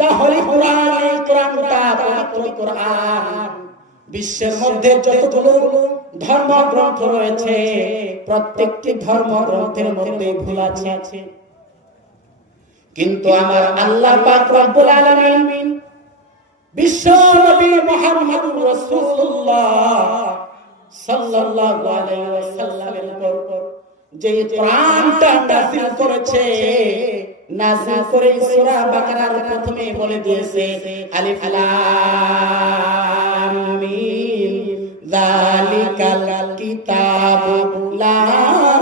দা হলি কোরআন, এই কোরআনটা পবিত্র কোরআন। বিশ্বের মধ্যে যতগুলো ধর্মগ্রন্থ রয়েছে প্রত্যেকটি ধর্মগ্রন্থের মধ্যে ভুল আছে, কিন্তু আমার আল্লাহ পাক রব্বুল আলামিন বিশ্ব নবী মুহাম্মদুর রাসূলুল্লাহ সাল্লাল্লাহু আলাইহি ওয়াসাল্লামের উপর যে কোরআনটা নাযিল করেছে, নাযিল করে সূরা বাকারার প্রথমে বলে দিয়েছে আলিফ লাম মিম যালিকাল কিতাবু লা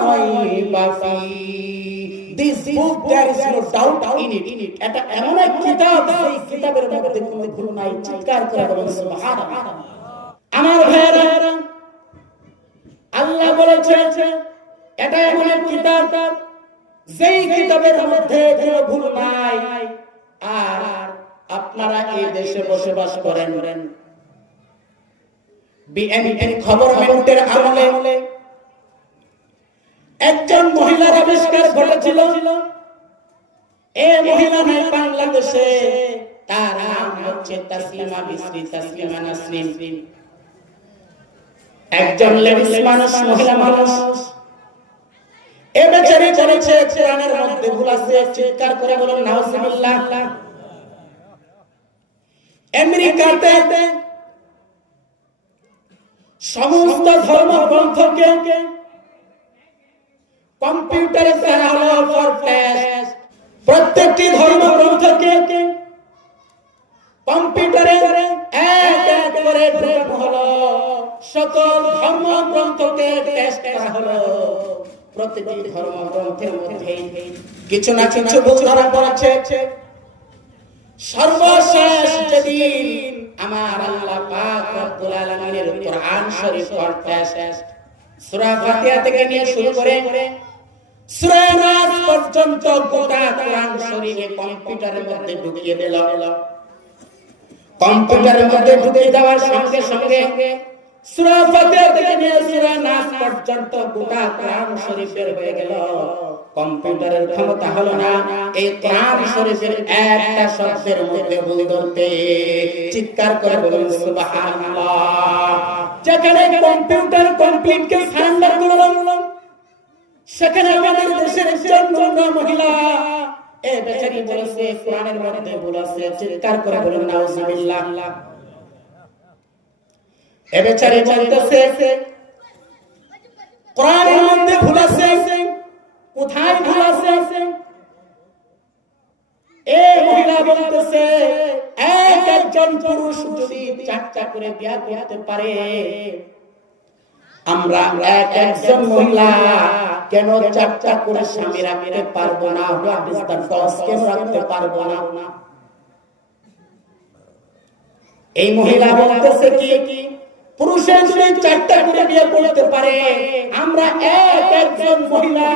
রাইবা ফিহি। This book there is no doubt in it. এটা এমন এক কিতাব, এই কিতাবের মধ্যে কোনো ভুল নাই। চিৎকার করে বলুন সুবহানাল্লাহ। আমার ভাইরা, আল্লাহ বলেছেন এটা এমন এক কিতাব যেই কিতাবের মধ্যে কোনো ভুল নাই। আর আপনারা এই দেশে বসবাস করেন, বিএনপির গভর্নমেন্টের আমলে একজন মহিলার আবিষ্কার ঘটেছিল। এই মহিলা নাই বাংলাদেশে, তার নাম হচ্ছে তাসলিমা মিসরি, তাসলিমা নাসরিন। একজন লেডিস মানুষ, মহিলা মানুষ। এ বেচারি করেছে কোরআনের মধ্যে ভুল আছে। চিৎকার করে বলুন নাউজুবিল্লাহ। আমেরিকাতে সমস্ত ধর্মগ্রন্থকে কম্পিউটারে ফেলা হলো ফর টেস্ট। প্রত্যেকটি ধর্মগ্রন্থকে কম্পিউটারে এক এক করে ঢোকানো হলো। সকল ধর্মগ্রন্থকে টেস্ট করা হলো। প্রতিটি ধর্মগ্রন্থের মধ্যে কিছু না কিছু ভুল ধরা পড়েছে। সর্বশেষ যেদিন আমার আল্লাহ পাক রব্বুল আলামিনের কোরআন শরীফ টেস্ট, সূরা ফাতিহা থেকে নিয়ে শুরু করে সূরা নাস পর্যন্ত গোটা কোরআন শরীফে কম্পিউটারের মধ্যে ঢুকিয়ে দিল। কম্পিউটারের মধ্যে ঢুকিয়ে দেওয়ার সঙ্গে সঙ্গে সূরা ফাতিহা থেকে নিয়ে সূরা নাস পর্যন্ত গোটা কোরআন শরীফের হয়ে গেল। কম্পিউটারের ক্ষমতা হলো না এই কোরআন শরীফের একটা শব্দের মধ্যে ভুল ধরতে। চিৎকার করে বলুন সুবহানাল্লাহ। যেখানে কম্পিউটার কমপ্লিটকে সারেন্ডার করলো, সেখানে আমাদের দেশের একজন মহিলা এ বেচারি বলেছে কোরআনের মধ্যে ভুল আছে। চিৎকার করে বলুন নাউজুবিল্লাহ। এ বেচারি বলতেছে কোরআনের মধ্যে ভুল আছে। কোথায় ভুল আছে? এ মহিলা বলতেছে একজন পুরুষ যদি চারটা করে বিয়ে করতে পারে, আমরা একজন মহিলা কেন চারটা করে স্বামী রাখতে পারবো না? কেন রাখতে পারবো না? এই মহিলা বলতেছে কি পুরুষের যদি চারটা করে বিয়ে করতে পারে, আমরা একজন মহিলা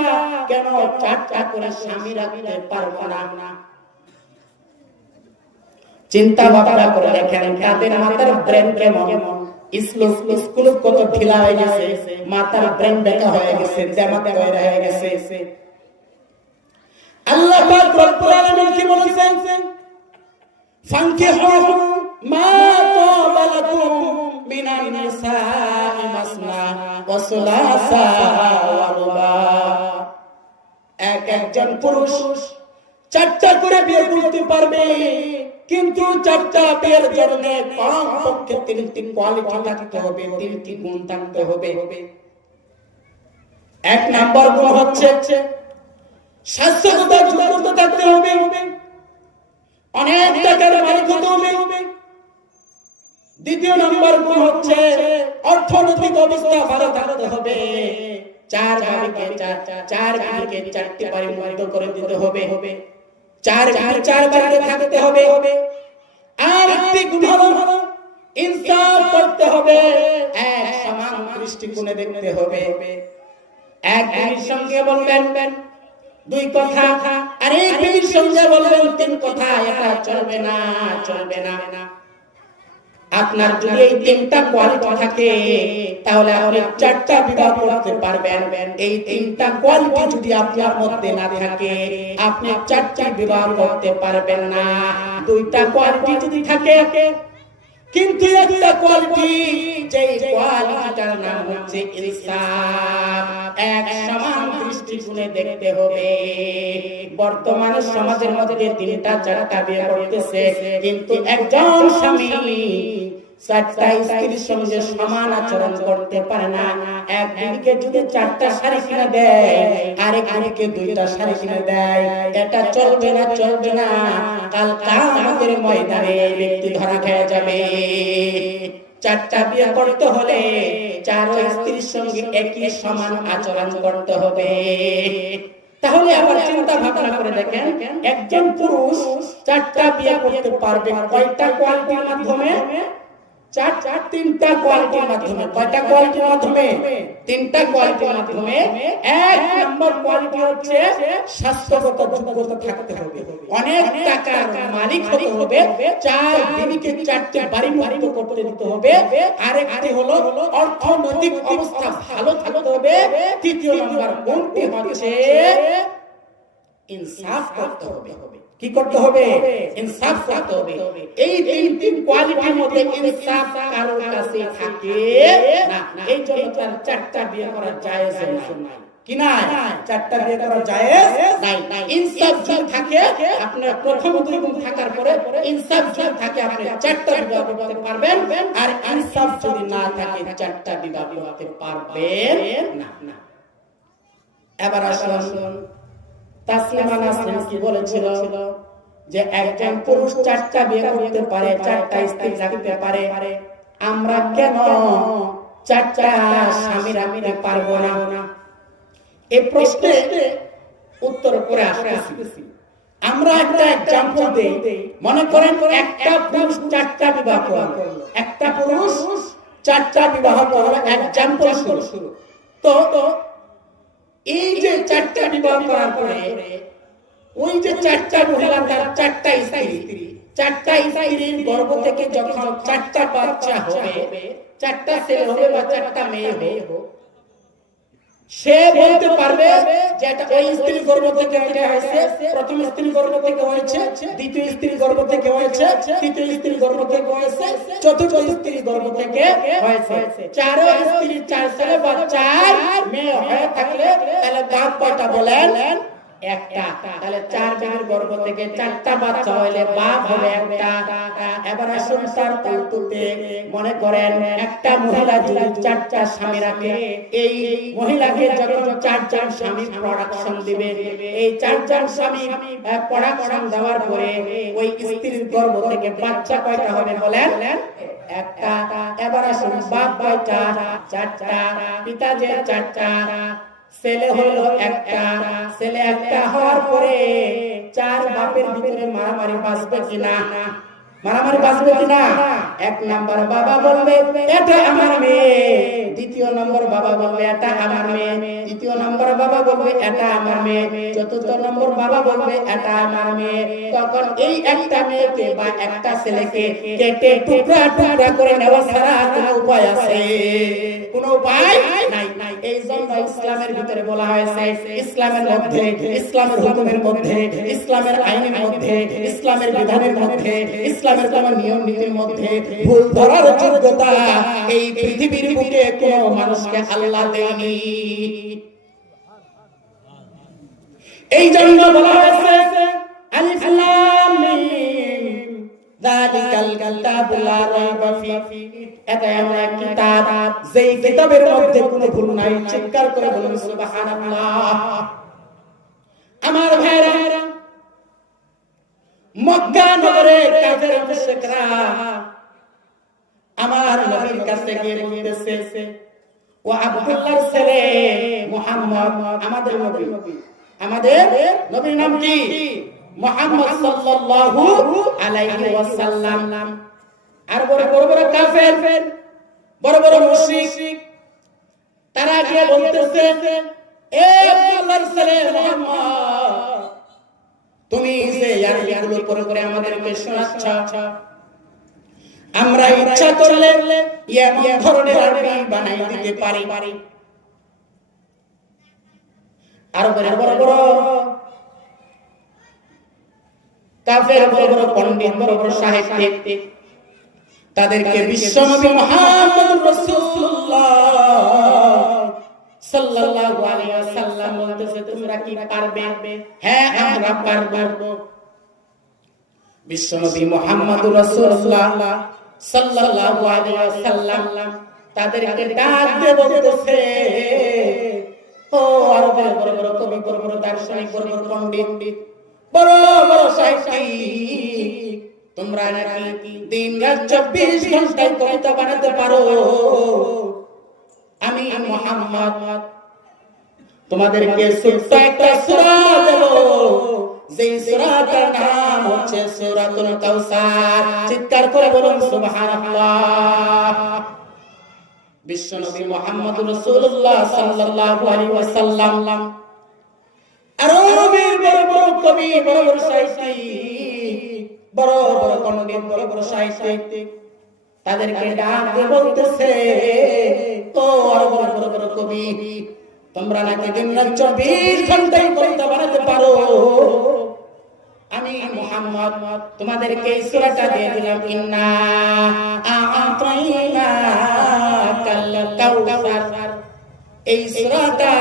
কেন চারটা করে স্বামী রাখতে পারবো না? চিন্তা ভাবনা করে দেখেন তাদের মাথার ব্রেন কেমন। স্কুল কত ঢিলা হয়ে গেছে, মাথার ব্রেন বেকা হয়ে গেছে, দেমাগ তৈরি হয়ে গেছে। আল্লাহ পাক রব্বুল আলামিন কি বলেছেন? ফানকিহু মা তাবা লাকুম মিনান নিসাই মাসনা ওয়া সুলাসা ওয়া রুবা। একজন পুরুষ চারটা করে বিয়ে করতে পারবে, কিন্তু চারটা বিয়ের জন্য কমপক্ষে 3টি কোয়ালিটি থাকতে হবে, 3টি গুণ থাকতে হবে। এক নাম্বার গুণ হচ্ছে স্বাস্থ্যগত যোগ্যতা থাকতে হবে, অনেক টাকার মালিক হতে হবে। দ্বিতীয় নাম্বার গুণ হচ্ছে অর্থনৈতিক অবস্থা ভালো থাকতে হবে। চার ভাবিকে চারটি বাড়ি মুক্ত করে দিতে হবে, চার বাড়িতে থাকতে হবে। আর একটি গুণ হলো ইনসাফ করতে হবে, এক সমান দৃষ্টিকোণে দেখতে হবে। এক বিবির সঙ্গে বলবেন 2 কথা, আর এক বিবির সঙ্গে বলবেন 3 কথা। এটা চলবে না। আপনার যদি এই তিনটা কোয়ালিটি থাকে তাহলে আপনি চারটা বিবাহ করতে পারবেন। এই তিনটা কোয়ালিটি যদি আপনার মধ্যে না থাকে আপনি চারটি বিবাহ করতে পারবেন না। দুইটা কোয়ালিটি যদি থাকে, কিন্তু একটা কোয়ালিটি, যেই কোয়ালিটিটার নাম হচ্ছে ইনসাফ, এক সমান দৃষ্টিকোণে দেখতে হবে। বর্তমানে সমাজের মধ্যে তিনটা চারটা বিয়ে করতেছে, কিন্তু একজন স্বামী চারটা স্ত্রীর সঙ্গে সমান আচরণ করতে পারে না। এক দিকে যদি চারটা শাড়ি কিনে দেয়, আরেক দিকে দুইটা শাড়ি কিনে দেয়, এটা চলবে না, চলবে না। কাল কিয়ামতের ময়দানে এই ব্যক্তি ধরা খেয়ে যাবে। চারটা বিয়ে করতে হলে চার স্ত্রীর সঙ্গে একই সমান আচরণ করতে হবে। তাহলে আবার চিন্তা ভাবনা করে দেখেন, একজন পুরুষ চারটা বিয়ে করতে পারবে কয়টা কোয়ালিটির মাধ্যমে? তিনটা কোয়ালিটির মাধ্যমে। কয়টা কোয়ালিটির মাধ্যমে? তিনটা কোয়ালিটির মাধ্যমে। এক নম্বর কোয়ালিটি হচ্ছে স্বাস্থ্যগত যোগ্যতা থাকতে হবে, অনেক টাকার মালিক হতে হবে, চার দিনকে চারটি বাড়ি মুক্ত করতে দিতে হবে। আরেকটি হলো অর্থনৈতিক অবস্থা ভালো থাকতে হবে। তৃতীয় নম্বর কোনটি হচ্ছে ইনসাফ করতে হবে। কি করতে হবে? ইনসাফ করতে হবে। এই তিন কোয়ালিটির মধ্যে ইনসাফ কারোর কাছে থাকে না, এই জন্য তার চারটা বিয়ে করা জায়েজ নাই। কি না? চারটা বিয়ে করা জায়েজ নাই। ইনসাফ যদি থাকে, আপনার প্রথম দুই গুণ থাকার পরে ইনসাফ যদি থাকে আপনি চারটা বিবাহ করতে পারবেন, আর ইনসাফ যদি না থাকে চারটা বিবাহ করতে পারবেন না। এবার আসুন, তাসলিমা নাসরিন কি বলেছিল যে একজন পুরুষ চারটা বিয়ে করতে পারে, চারটা স্ত্রী রাখতে পারে, আমরা কেন চারটা স্বামী রাখতে পারবো না? এই প্রশ্নের উত্তর করে আসতেছি। আমরা একটা এক্সাম্পল দেই। মনে করেন একটা পুরুষ চারটা বিবাহ করলো, একটা পুরুষ চারটা বিবাহ করলো, এক্সাম্পল শুরু। তো এই যে চারটা বিবাহ করার পরে ওই যে চারটা মহিলা, তার চারটা স্ত্রী, চারটা স্ত্রীর গর্ভ থেকে যখন চারটা বাচ্চা হবে, চারটা ছেলে হবে বা চারটা মেয়ে হবে, সে বলতে পারবে যে এটা ওই স্ত্রীর গর্ভ থেকে হয়েছে, প্রথম স্ত্রীর গর্ভ থেকে হয়েছে, দ্বিতীয় স্ত্রীর গর্ভ থেকে হয়েছে, তৃতীয় স্ত্রীর গর্ভ থেকে হয়েছে, চতুর্থ স্ত্রীর গর্ভ থেকে হয়েছে। চার স্ত্রীর চার ছেলে বা চার মেয়ে হয়ে থাকলে তাহলে বাপ কয়টা বলেন? একটা। তাহলে চার মেয়ের গর্ভ থেকে চারটা বাচ্চা হইলে বাপ হবে একটা। এবার আসুন তার উল্টোতে, মনে করেন একটা মহিলা যদি চারটা স্বামী রাখে, এই মহিলাকে যখন চারজন স্বামী প্রোডাকশন দিবে, এই চারজন স্বামী প্রোডাকশন দেওয়ার পরে ওই স্ত্রীর গর্ভ থেকে বাচ্চা কয়টা হবে বলেন? একটা। এবার আসুন বাপ কয়টা? চারটা। পিতা যে চারটা, ছেলে হলো একটা। ছেলে একটা হওয়ার পরে চার বাপের ভিতরে মারামারি বাঁচবে কিনা? মারামারি বাঁচবে কিনা? এক নম্বর বাবা বলবে এটা আমার মেয়ে, দ্বিতীয় নম্বর বাবা বলবে এটা আমার মেয়ে, তৃতীয় নম্বর বাবা বলবে এটা আমার মেয়ে, চতুর্থ নম্বর বাবা বলবে এটা আমার মেয়ে। তখন এই একটা মেয়েকে বা একটা ছেলেকে কেটে টুকরা টুকরা করে নেওয়া ছাড়া কোনো উপায় আছে? কোনো উপায় নাই। এই জন্য ইসলামের ভিতরে বলা হয়েছে, ইসলামের মধ্যে, ইসলামের হুকুমের মধ্যে, ইসলামের আইনের মধ্যে, ইসলামের বিধানের মধ্যে, ইসলামের কোন নিয়ম নীতির মধ্যে ভুল ধরার যোগ্যতা এই পৃথিবীর বুকে কোন মানুষকে আল্লাহ দেয়নি। এই জন্য বলা হয়েছে আলিফ লাম মিম যালিকাল কিতাবু লা রাইবা ফীহি, এটা এমন এক কিতাব যেই কিতাবের মধ্যে কোনো ভুল নাই। চিৎকার করে বলুন সুবহানাল্লাহ। আমার ভাইরা, মক্কা নগরে কাফের মুশরিকরা আমার নবীর কাছে গিয়ে বলতেছে, ও আব্দুল্লাহর ছেলে মুহাম্মদ, আমাদের নবী, আমাদের নবীর নাম কি? মুহাম্মদ সাল্লাল্লাহু আলাইহি ওয়াসাল্লাম। আর বড় বড় কাফের, বড় বড় মুশরিক, তারা গিয়ে বলতেছে, এ আব্দুল্লাহর ছেলে মুহাম্মদ, তুমি যে ইয়ারগুলো করে আমাদেরকে শোনাচ্ছ, আমরা ইচ্ছা করলে এমন ধরনের আরবি বানাই দিতে পারি। আরবের বড় বড় কাফের, বড় বড় পণ্ডিত, বড় বড় সাহিত্যিক, তাদেরকে বিশ্বনবী মুহাম্মদুর রাসূলুল্লাহ সাল্লাল্লাহু আলাইহি ওয়াসাল্লাম বলতেছে, তোমরা কি পারবে? হ্যাঁ, আমরা পারবো। বিশ্বনবী মুহাম্মদুর রাসূলুল্লাহ সাল্লাল্লাহু আলাইহি ওয়াসাল্লাম তাদেরকে ডাক দিয়ে বলতেছে, ও আরবের বড় বড় কবি, বড় বড় দার্শনিক, বড় বড় পণ্ডিত, বড় বড় সাহিত্যিক, তোমরা নাকি দিন রাত 24 ঘন্টায় কবিতা বানাতে পারো। আমি মুহাম্মদ তোমাদেরকে ছোট্ট একটা সূরা দেব, যে সূরাটার নাম হচ্ছে সূরাতুল কাউসার। চিৎকার করে বলুন সুবহানাল্লাহ। বিশ্বনবী মুহাম্মদুর রাসূলুল্লাহ সাল্লাল্লাহু আলাইহি ওয়াসাল্লাম আরবের বড় বড় কবি, বড় বড় সাহিত্যিক, বড় বড় পণ্ডিত, বড় বড় সাহিত্যিক, তাদেরকে ডাক দিয়ে বলতেছে, ও আরবের বড় বড় কবি, তোমরা নাকি দিন রাত 24 ঘন্টায় কবিতা বানাতে পারো। আমি মুহাম্মদ তোমাদেরকে এই সূরাটা দিয়ে দিলাম, ইন্না আ'তাইনাকাল কাউসার। এই সূরাটা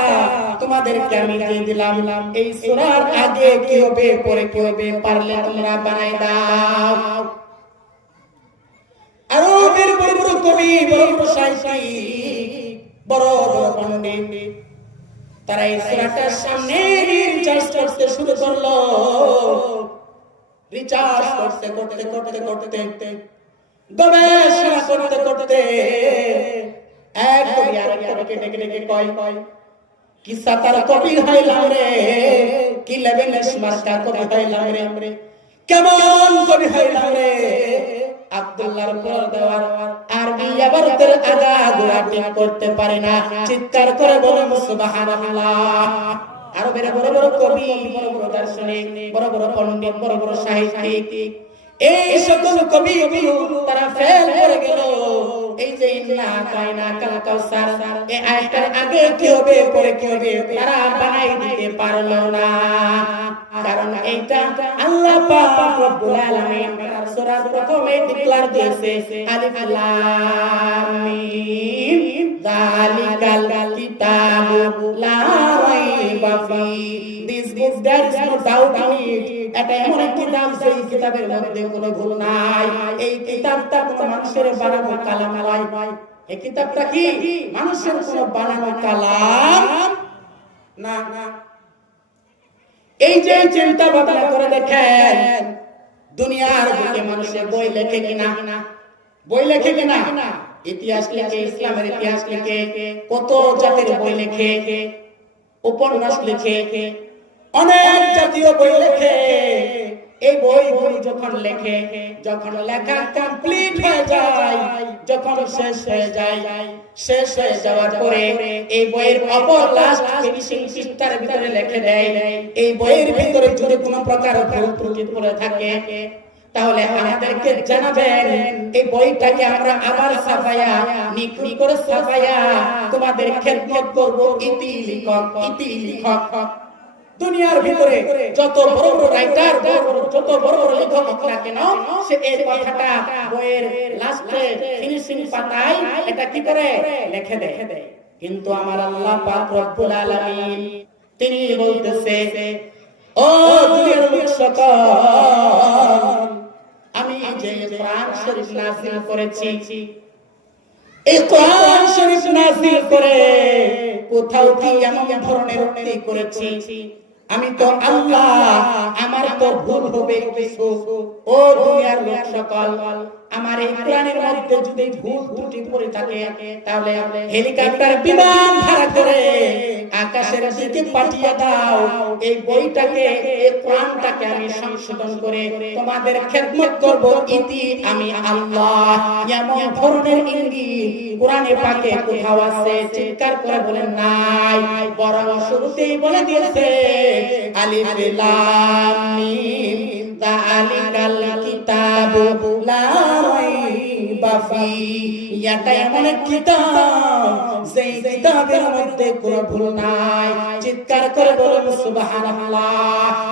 তোমাদেরকে আমি দিয়ে দিলাম। এই সূরার আগে কি হবে, পরে কি হবে, পারলে তোমরা বানাই দাও। আরবের বড় বড় কবি, বড় বড় সাহিত্যিক, বড় বড় পণ্ডিত, তারা এই সূরাটার সামনে রিসার্চ করতে শুরু করলো। রিসার্চ করতে গবেষণা করতে এক কবি আরেক কবিকে ডেকে কয়, কি সাতার কবি হইলাম রে, কি লেভেলের মাস্টার কবি হইলাম রে, কেমন কবি হইলাম রে। আব্দুল্লাহর পর দেওয়ার আরবি আবারতের আগা গোড়া ঠিক করতে পারে না। চিৎকার করে বলুন সুবহানাল্লাহ। আরবের বড় বড় কবি, বড় বড় দার্শনিক, বড় বড় পণ্ডিত, বড় বড় সাহিত্যিক, এই সকল কবি তারা ফেল করে গেল। এই যে ইন্না আ'তাইনাকাল কাউসার, এই আয়াতের আগে কি হবে, পরে কি হবে, তারা বানাই দিতে পারলো না। কারণ এইটা আল্লাহ পাক রব্বুল আলামিন সূরার প্রথমে ডিক্লেয়ার দিয়েছে, আলিফ লাম মিম যালিকাল কিতাবু লা রাইবা ফি। This book there is no doubt in it. এটা এমন এক কিতাব, সেই কিতাবের মধ্যে কোনো ভুল নাই। এই কিতাবটা কোনো মানুষের বানানো কালাম নয়। এই কিতাবটা কি মানুষের কোনো বানানো কালাম না। এই যে চিন্তা ভাবনা করে দেখেন, দুনিয়ার বুকে মানুষের বই লেখে কিনা, বই লেখে কিনা, ইতিহাস লেখে, ইসলামের ইতিহাস লেখে, কত জাতির বই লেখে, উপন্যাস লেখে, অনেক জাতীয় বই লেখে। এই বইগুলি যখন লেখে, যখন লেখা কমপ্লিট হয়ে যায়, যখন শেষ হয়ে যায়, শেষ হয়ে যাওয়ার পরে এই বইয়ের অপর লাস্ট ফিনিশিং পৃষ্ঠার ভিতরে লিখে দেয়, এই বইয়ের ভিতরে যদি কোনো প্রকার ভুল ত্রুটি পড়ে থাকে তাহলে আমাদেরকে জানাবেন। এই বইটাকে আমরা আবার ছাপায়া, নিখুঁত করে ছাপায়া তোমাদের খেদমত করব। ইতি লিখক। দুনিয়ার ভিতরে যত বড় বড় রাইটার, যত বড় বড় লেখক হোক না কেন, সে এই কথাটা বইয়ের লাস্টে ফিনিশিং পাতায় এটা কি করে লিখে দেয়। কিন্তু আমার আল্লাহ পাক রব্বুল আলামিন তিনি বলতেছে, ও দুনিয়ার লোক সকল, আমি যে কোরআন শরীফ নাযিল করেছি, এই কোরআন শরীফ নাযিল করে কোথাও কি এমন ধরনের উক্তি করেছি? আমি তো আল্লাহ, আমার তো ভুল হবে কিছু। ও দুনিয়ার লোক সকল, আমার এই কোরআনের মধ্যে যদি ভুল ত্রুটি পড়ে থাকে তাহলে হেলিকপ্টার বিমান ভাড়া করে আকাশের দিকে পাঠিয়ে দাও। এই বইটাকে, এই কোরআনটাকে আমি সংশোধন করে তোমাদের খেদমত করব। ইতি আমি আল্লাহ। এমন ধরনের ইঙ্গিত কোরআনে পাকে কোথাও আছে? চিৎকার করে বলেন নাই। বরং শুরুতেই বলে দিয়েছে, আলিফ লাম মিম যালিকাল কিতাবু লা রাইবা রাইবা ফি, এটা এমন এক কিতাব যেই কিতাবের মধ্যে কোনো ভুল নাই। চিৎকার করে বলুন সুবহানাল্লাহ।